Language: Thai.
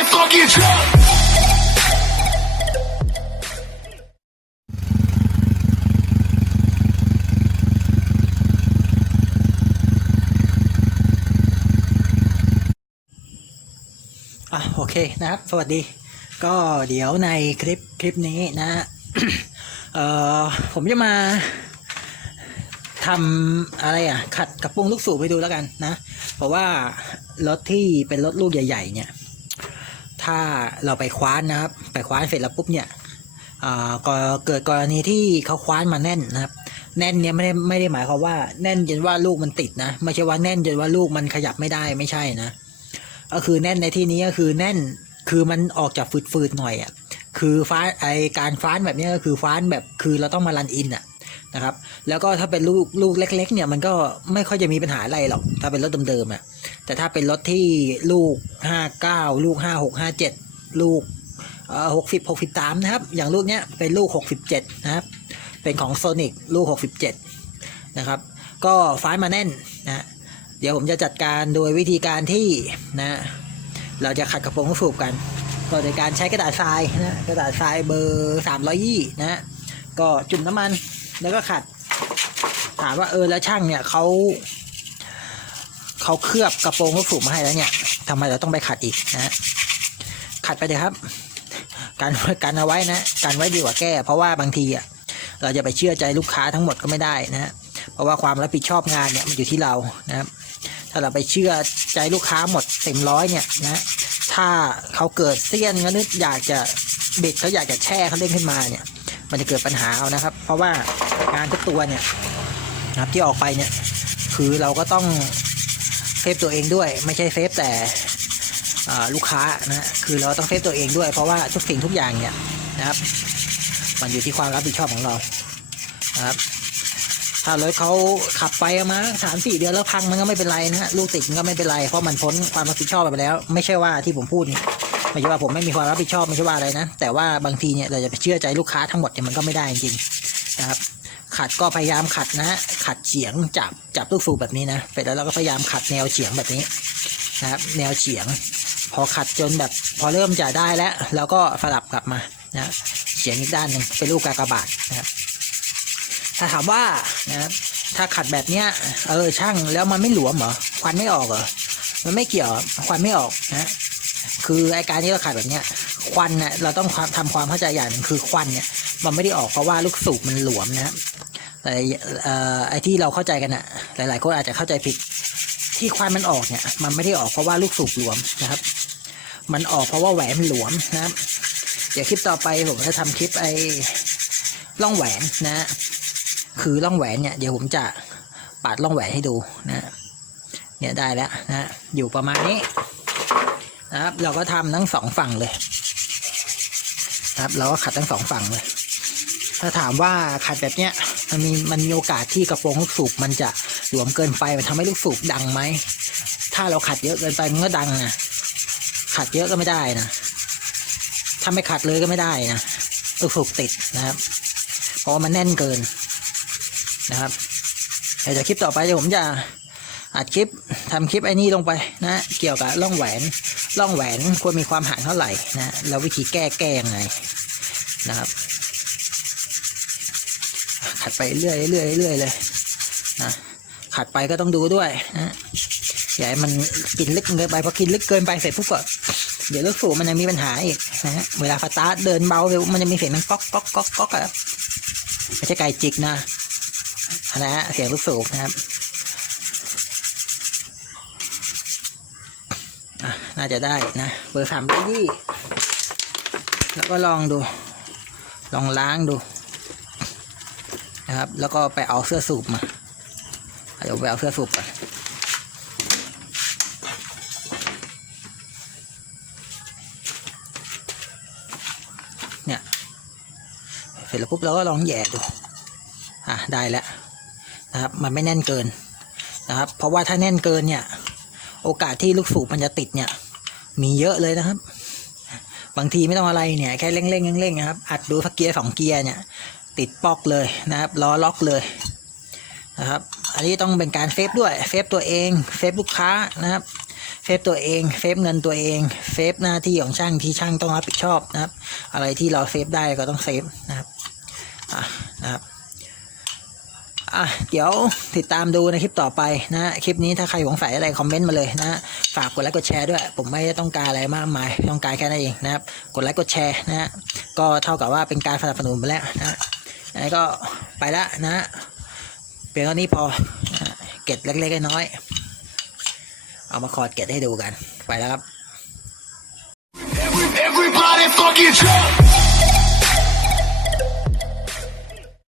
it funky drunk. อะโอเคนะครับ สวัสดี ก็เดี๋ยวในคลิปคลิปนี้นะเอ่อผมจะมาทำอะไรอะ ขัดกระปรงลูกสูบให้ดูแล้วกันนะ เพราะว่ารถที่เป็นรถลูกใหญ่ ๆ เนี่ย ถ้าเราไปคว้านนะครับ ไปคว้านเสร็จแล้วปุ๊บเนี่ยก็เกิดกรณีที่เขาคว้านมาแน่นนะครับ แน่นเนี่ยไม่ได้ไม่ได้หมายความว่าแน่นจนว่าลูกมันติดนะไม่ใช่ว่าแน่นจนว่าลูกมันขยับไม่ได้ไม่ใช่นะ ก็คือแน่นในที่นี้ก็คือแน่นคือมันออกจากฝืดๆหน่อยอะคือฟ้าไอการฟ้านแบบนี้ก็คือฟ้านแบบคือเราต้องมารันอินอะ นะครับ แล้วก็ถ้าเป็นลูกลูกเล็ก ๆ เนี่ยมันก็ไม่ค่อยจะมีปัญหาอะไรหรอก ถ้าเป็นรถเดิมๆอะแต่ถ้าเป็นรถที่ลูกห้าเก้าลูกห้าหกห้าเจ็ดลูกเอ่อหกสิบหกสิบสามนะครับ อย่างลูกเนี้ยเป็นลูกหกสิบเจ็ดนะครับ เป็นของโซนิกลูกหกสิบเจ็ดนะครับ ก็ฟ้านมาแน่นนะเดี๋ยวผมจะจัดการโดยวิธีการที่นะเราจะขัดกระโปรงสูบกัน ก็โดยการใช้กระดาษทรายนะกระดาษทรายเบอร์สามร้อยี่นะก็จุ่มน้ำมัน แล้วก็ขัด ถามว่าเออแล้วช่างเนี่ยเขาเขาเคลือบกระโปรงลูกสูบมาให้แล้วเนี่ยทำไมเราต้องไปขัดอีกนะขัดไปเลยครับการการเอาไว้นะการไว้ดีกว่าแก้ เพราะว่าบางทีอะเราจะไปเชื่อใจลูกค้าทั้งหมดก็ไม่ได้นะเพราะว่าความรับผิดชอบงานเนี่ยมันอยู่ที่เรานะครับถ้าเราไปเชื่อใจลูกค้าหมดเต็มร้อยเนี่ยนะถ้าเขาเกิดเสี้ยนก็นึกอยากจะเบ็ดเขาอยากจะแช่เขาเล่นขึ้นมาเนี่ย มันจะเกิดปัญหาเอานะครับ เพราะว่า งานทุกตัวเนี่ยนะครับที่ออกไปเนี่ยคือเราก็ต้องเซฟตัวเองด้วย ไม่ใช่เซฟแต่ลูกค้านะคือเราต้องเซฟตัวเองด้วยเพราะว่าทุกสิ่งทุกอย่างเนี่ยนะครับ มันอยู่ที่ความรับผิดชอบของเรานะครับถ้ารถเขาขับไปมาสามสี่เดือนแล้วพังมันก็ไม่เป็นไรนะฮะลูกติดมันก็ไม่เป็นไรเพราะมันพ้นความรับผิดชอบไปแล้ว ไม่ใช่ว่าที่ผมพูดเนี่ยไม่ใช่ว่าผมไม่มีความรับผิดชอบไม่ใช่ว่าอะไรนะแต่ว่าบางทีเนี่ยเราจะไปเชื่อใจลูกค้าทั้งหมดเนี่ยมันก็ไม่ได้จริงนะครับ ขัดก็พยายามขัดนะฮะขัดเฉียงจับจับลูกสูบแบบนี้นะเสร็จแล้วเราก็พยายามขัดแนวเฉียงแบบนี้นะครับ แนวเฉียง พอขัดจนแบบพอเริ่มจะได้แล้วเราก็สลับกลับมานะเฉียงอีกด้านหนึ่งเป็นลูกกากบาทนะครับถ้าถามว่านะครับถ้าขัดแบบเนี้ยเออช่างแล้วมันไม่หลวมเหรอควันไม่ออกเหรอมันไม่เกี่ยวควันไม่ออกนะคือไอการที่เราขัดแบบเนี้ยควันเนี่ยเราต้องความทำความเข้าใจอย่างหนึ่งคือควันเนี่ยมันไม่ได้ออกเพราะว่าลูกสูบมันหลวมนะครับ แต่เอ่อไอที่เราเข้าใจกันอะหลาย ๆ คนอาจจะเข้าใจผิดที่ควันมันออกเนี่ย มันไม่ได้ออกเพราะว่าลูกสูบหลวมนะครับ มันออกเพราะว่าแหวนมันหลวมนะครับ เดี๋ยวคลิปต่อไปผมจะทำคลิปไอ้ร่องแหวนนะ คือร่องแหวนเนี่ยเดี๋ยวผมจะปาดร่องแหวนให้ดูนะ เนี่ยได้แล้วนะอยู่ประมาณนี้นะครับ เราก็ทำทั้งสองฝั่งเลย นะครับ เราก็ขัดทั้งสองฝั่งเลย ถ้าถามว่าขัดแบบเนี้ยมันมีมันมีโอกาสที่กระโปรงลูกสูบมันจะหลวมเกินไปมันทำให้ลูกสูบดังไหมถ้าเราขัดเยอะเกินไปมันก็ดังนะขัดเยอะก็ไม่ได้นะถ้าไม่ขัดเลยก็ไม่ได้นะลูกสูบติดนะครับ เพราะว่ามันแน่นเกินนะครับเดี๋ยวคลิปต่อไปเดี๋ยวผมจะอัดคลิปทำคลิปไอ้นี่ลงไปนะเกี่ยวกับร่องแหวนร่องแหวนควรมีความห่างเท่าไหร่นะแล้ววิธีแก้แก้ยังไงนะครับ ขัดไปเรื่อยเรื่อยเรื่อยเลยนะขัดไปก็ต้องดูด้วยนะอย่าให้มันกินลึกเกินไปพอกินลึกเกินไปเสร็จปุ๊บก็เดี๋ยวลูกสูบมันจะมีปัญหาอีกนะฮะเวลาสตาร์ทเดินเบาเร็วมันจะมีเสียงมันก๊อกก๊อกก๊อกก๊อกอะไม่ใช่ไก่จิกนะนะฮะเสียงลูกสูบนะครับน่าจะได้นะเบอร์สามยี่แล้วก็ลองดู ลองล้างดู นะครับ แล้วก็ไปเอาเสื้อสูบมาเดี๋ยวไปเอาเสื้อสูบก่อนเนี่ยเสร็จแล้วปุ๊บเราก็ลองแย่ดูอะได้แล้วนะครับ มันไม่แน่นเกินนะครับ เพราะว่าถ้าแน่นเกินเนี่ย โอกาสที่ลูกสูบมันจะติดเนี่ย มีเยอะเลยนะครับ บางทีไม่ต้องอะไรเนี่ย แค่เร่งๆเร่งๆนะครับ อัดดูสักเกียร์สองเกียร์เนี่ย ติดปอกเลยนะครับล้อล็อกเลยนะครับ อันนี้ต้องเป็นการเซฟด้วยเซฟตัวเองเซฟลูกค้านะครับเซฟตัวเองเซฟเงินตัวเองเซฟหน้าที่ของช่างที่ช่างต้องรับผิดชอบนะครับ อะไรที่เราเซฟได้ก็ต้องเซฟนะครับอะนะครับอะเดี๋ยวติดตามดูในคลิปต่อไปนะคลิปนี้ถ้าใครสงสัยอะไรคอมเมนต์มาเลยนะฝากกดไลค์กดแชร์ด้วย ผมไม่ได้ต้องการอะไรมากมายต้องการแค่นั้นเองนะครับ กดไลค์กดแชร์นะฮะก็เท่ากับว่าเป็นการสนับสนุนไปแล้วนะ อันนี้ก็ไปละนะเพียงเท่านี้พอเก็ดเล็กๆน้อยๆเอามาคอดเก็ดให้ดูกันไปแล้วครับ Everybody fucking jump!